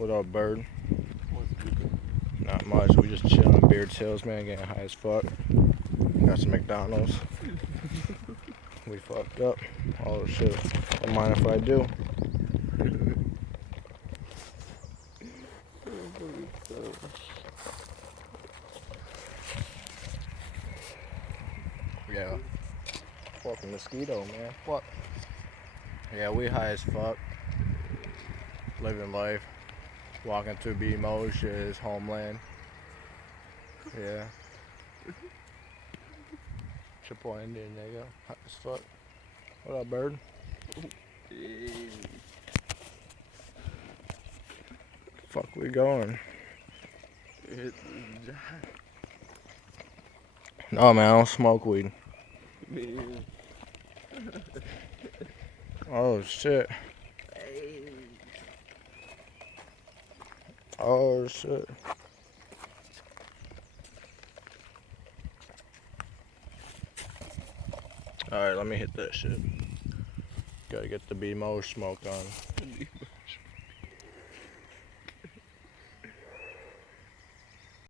What up, bird? What's good? Not much. We just chilling in Beard Hills, man, getting high as fuck. Got some McDonald's. We fucked up. Oh shit. Don't mind if I do. Yeah. Fucking mosquito, man. Fuck. Yeah, we high as fuck. Living life. Walking through BMO, shit, his homeland. Yeah. Chipotle Indian, there you go. Hot as fuck. What up, bird? Fuck, we going? No, man, I don't smoke weed. Man. Oh shit. Oh shit. Alright, let me hit that shit. Gotta get the BMO smoke on.